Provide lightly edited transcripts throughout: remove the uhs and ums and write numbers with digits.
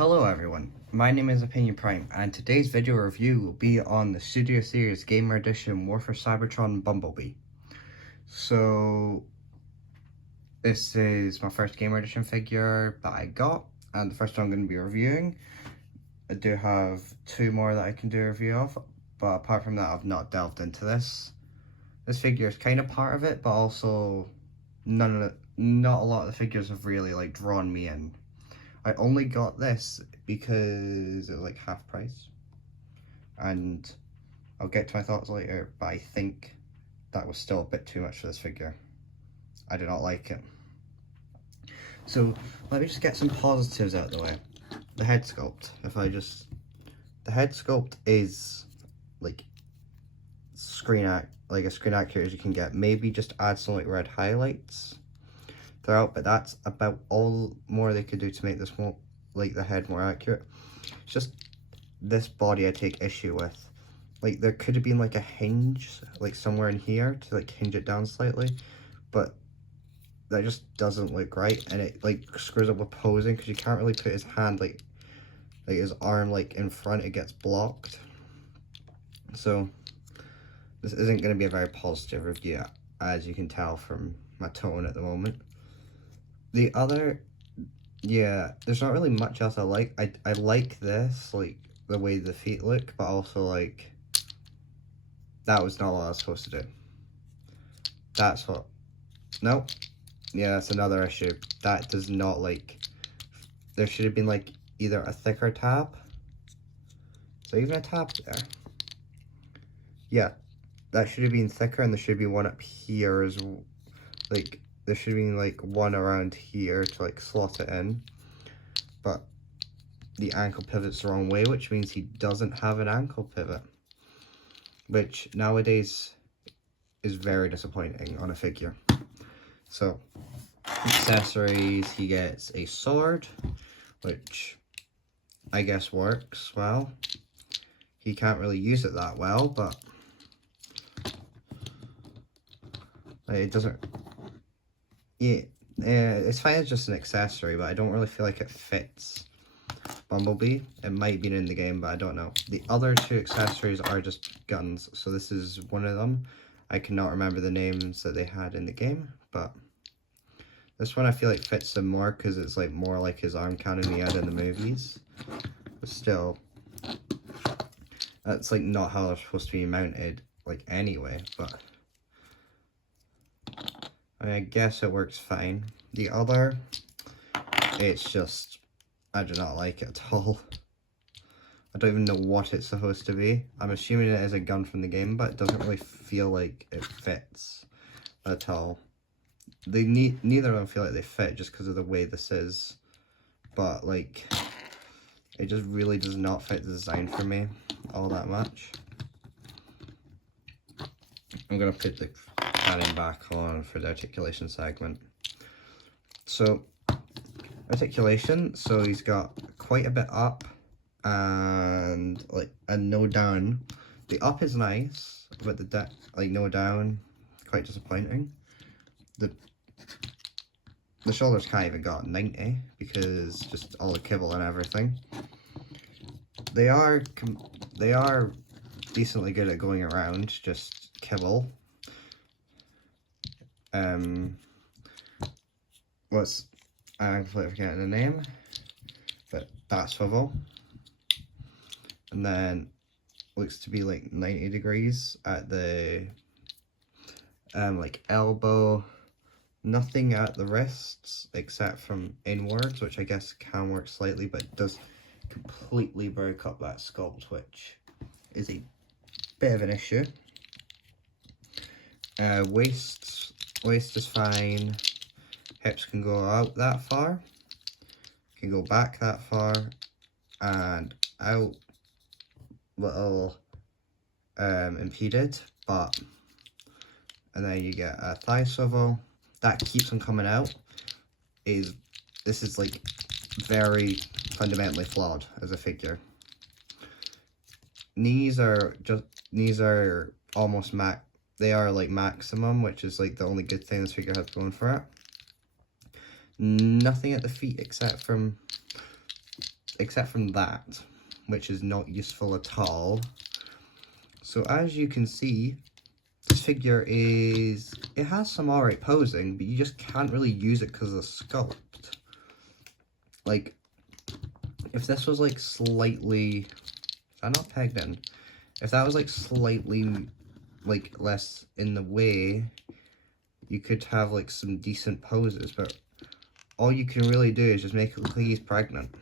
Hello everyone, my name is Opinion Prime and today's video review will be on the Studio Series Gamer Edition Warfare Cybertron Bumblebee. So this is my first Gamer Edition figure that I got and the first one I'm going to be reviewing. I do have two more that I can do a review of, but apart from that I've not delved into this. This figure is kind of part of it, but also not a lot of the figures have really drawn me in. I only got this because it was like half price, and I'll get to my thoughts later, but I think that was still a bit too much for this figure. I do not like it. So let me just get some positives out of the way. The head sculpt. The head sculpt is like a screen accurate as you can get. Maybe just add some red highlights throughout, but that's about all more they could do to make this more the head more accurate. It's just this body I take issue with. There could have been a hinge somewhere in here to hinge it down slightly, but that just doesn't look right, and it screws up with posing because you can't really put his hand his arm in front. It gets blocked. So this isn't going to be a very positive review, as you can tell from my tone at the moment. The other, yeah, there's not really much else I like. I like this, the way the feet look, but also that was not what I was supposed to do. That's what, nope. Yeah, that's another issue. That does not there should have been either a thicker tab. Is there even a tab there? Yeah, that should have been thicker, and there should be one up here as well. There should be one around here to slot it in, but the ankle pivot's the wrong way, which means he doesn't have an ankle pivot, which nowadays is very disappointing on a figure. So accessories, he gets a sword, which I guess works well. He can't really use it that well, but it doesn't. Yeah, it's fine as just an accessory, but I don't really feel like it fits Bumblebee. It might be in the game, but I don't know. The other two accessories are just guns, so this is one of them. I cannot remember the names that they had in the game, but this one I feel fits him more because it's more like his arm cannon he had in the movies. But still, that's not how they're supposed to be mounted anyway, but I guess it works fine. The other, it's just, I do not like it at all. I don't even know what it's supposed to be. I'm assuming it is a gun from the game, but it doesn't really feel like it fits at all. Neither of them feel like they fit just because of the way this is, but it just really does not fit the design for me all that much. I'm gonna put the cannon back on for the articulation segment. So articulation, so he's got quite a bit up and no down. The up is nice, but the no down, quite disappointing. The shoulders can't even got 90 because just all the kibble and everything. They are decently good at going around, just kibble. I'm completely forgetting the name, but that swivel. And then looks to be 90 degrees at the elbow. Nothing at the wrists except from inwards, which I guess can work slightly, but it does completely break up that sculpt, which is a bit of an issue. Waist is fine. Hips can go out that far, can go back that far, and out little impeded, but and then you get a thigh swivel that keeps on coming out. This is very fundamentally flawed as a figure. Knees are almost they are maximum, which is the only good thing this figure has going for it. Nothing at the feet except from except from that, which is not useful at all. So as you can see, this figure it has some alright posing, but you just can't really use it because of the sculpt. Like, if this was like slightly, is that not pegged in? If that was like slightly like less in the way, you could have like some decent poses, but all you can really do is just make it look like he's pregnant.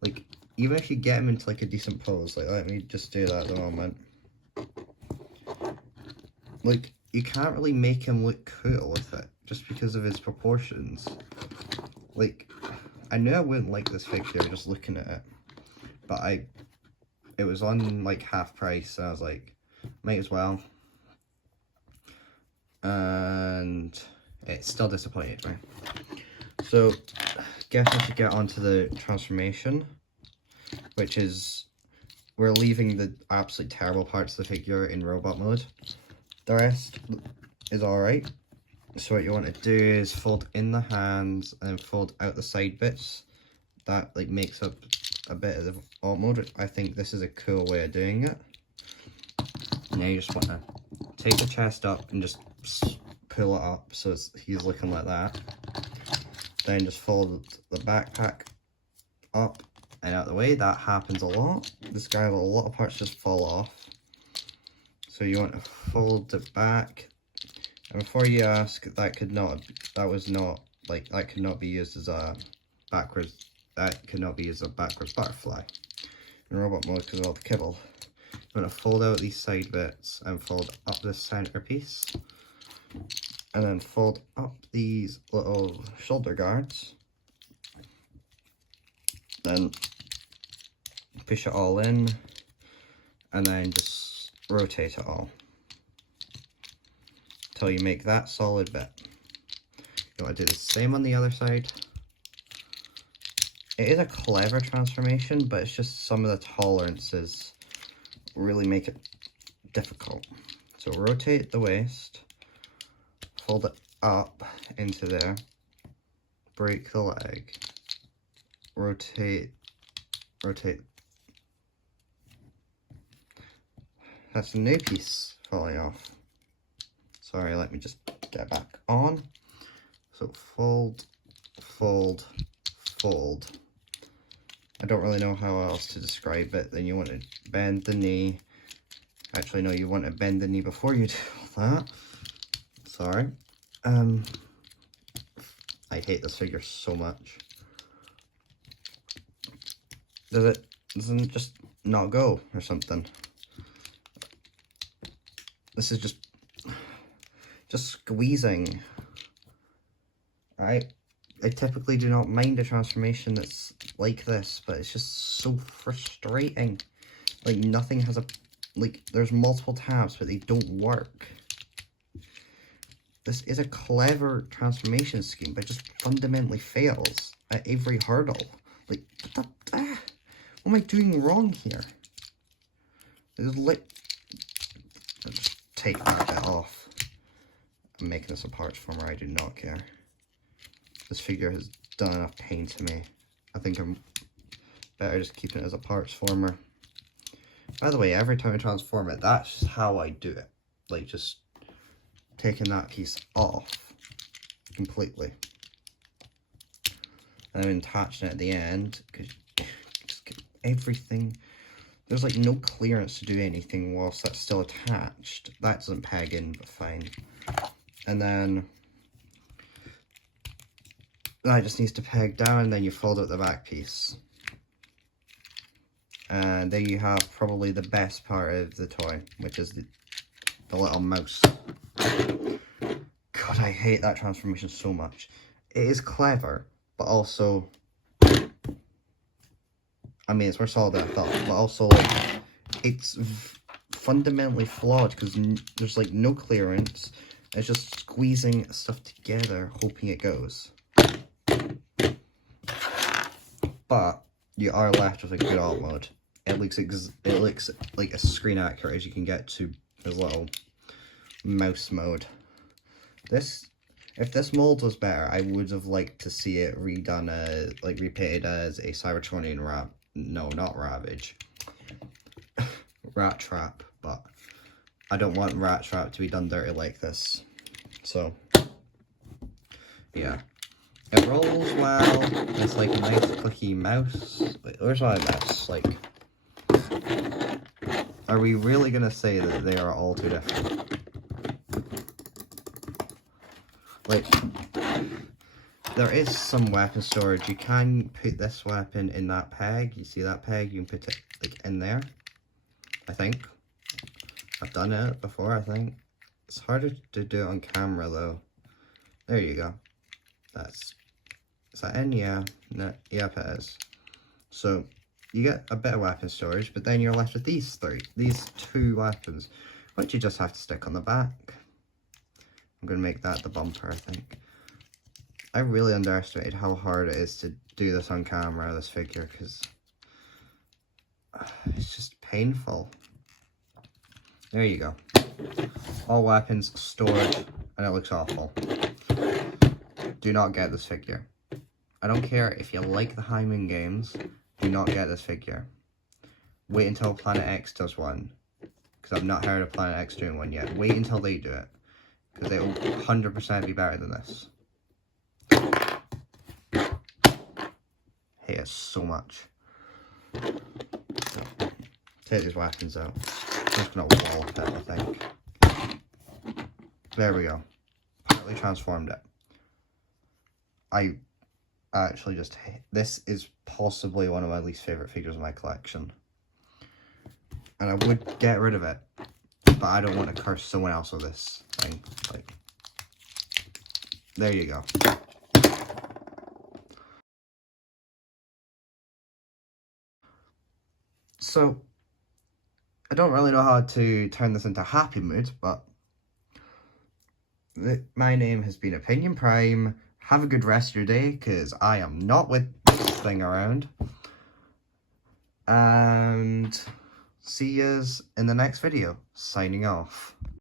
Like, even if you get him into like a decent pose, like let me just do that at the moment. Like, you can't really make him look cool with it, just because of his proportions. Like, I knew I wouldn't like this figure just looking at it, but it was on like half price, so I was like, might as well. And it still disappointed me. So, guess to get onto the transformation, which is, we're leaving the absolutely terrible parts of the figure in robot mode. The rest is alright. So what you want to do is fold in the hands and fold out the side bits. That like makes up a bit of the alt mode. I think this is a cool way of doing it. Now you just want to take the chest up and just pull it up so he's looking like that. Then just fold the backpack up and out of the way. That happens a lot. This guy, a lot of parts just fall off. So you want to fold it back. And before you ask, that could not be used as a backwards butterfly in robot mode because of all the kibble. I'm going to fold out these side bits and fold up the center piece, and then fold up these little shoulder guards, then push it all in, and then just rotate it all until you make that solid bit. You want to do the same on the other side. It is a clever transformation, but it's just some of the tolerances really make it difficult. So rotate the waist, fold it up into there, break the leg, rotate. That's a new piece falling off. Sorry, let me just get back on. So fold, fold, fold. I don't really know how else to describe it. Then you want to bend the knee. Actually, no, you want to bend the knee before you do all that. Sorry. I hate this figure so much. Doesn't it just not go or something? This is just squeezing. Right? I typically do not mind a transformation that's like this, but it's just so frustrating. Like, nothing has there's multiple tabs, but they don't work. This is a clever transformation scheme, but it just fundamentally fails at every hurdle. Like, what am I doing wrong here? I'll just take that bit off. I'm making this a parts former, I do not care. This figure has done enough pain to me. I think I'm better just keeping it as a parts former. By the way, every time I transform it, that's just how I do it. Like, just taking that piece off completely. And then attaching it at the end, because everything, there's like no clearance to do anything whilst that's still attached. That doesn't peg in, but fine. And then that just needs to peg down, and then you fold out the back piece. And there you have probably the best part of the toy, which is the little mouse. God, I hate that transformation so much. It is clever, but also, I mean, it's more solid than I thought, but also, like, it's fundamentally flawed because there's, like, no clearance. It's just squeezing stuff together, hoping it goes. But you are left with a good alt mode. It looks like as screen accurate as you can get to his little mouse mode. This If this mold was better, I would have liked to see it redone as, like, repainted as a Cybertronian no, not Ravage. Rat Trap, but I don't want Rat Trap to be done dirty like this. So, yeah. It rolls well, it's like a nice clicky mouse. Wait, where's my mouse? Like, are we really gonna say that they are all too different? Like, there is some weapon storage. You can put this weapon in that peg. You see that peg? You can put it, like, in there. I think. I've done it before, I think. It's harder to do it on camera, though. There you go. Is that in? Yeah. No, yep, it is. So, you get a bit of weapon storage, but then you're left with these two weapons, which you just have to stick on the back. I'm going to make that the bumper, I think. I really underestimated how hard it is to do this on camera, this figure, because it's just painful. There you go. All weapons stored, and it looks awful. Do not get this figure. I don't care if you like the Hyman games, do not get this figure. Wait until Planet X does one, because I've not heard of Planet X doing one yet. Wait until they do it, because they will 100% be better than this. Hate it so much. So, take these weapons out. I'm just going to wallop it, I think. There we go. Partly transformed it. I actually just hate... This is possibly one of my least favourite figures in my collection. And I would get rid of it, but I don't want to curse someone else with this thing. Like, there you go. So, I don't really know how to turn this into happy mood, but my name has been Opinion Prime. Have a good rest of your day, because I am not with this thing around. And see yous in the next video. Signing off.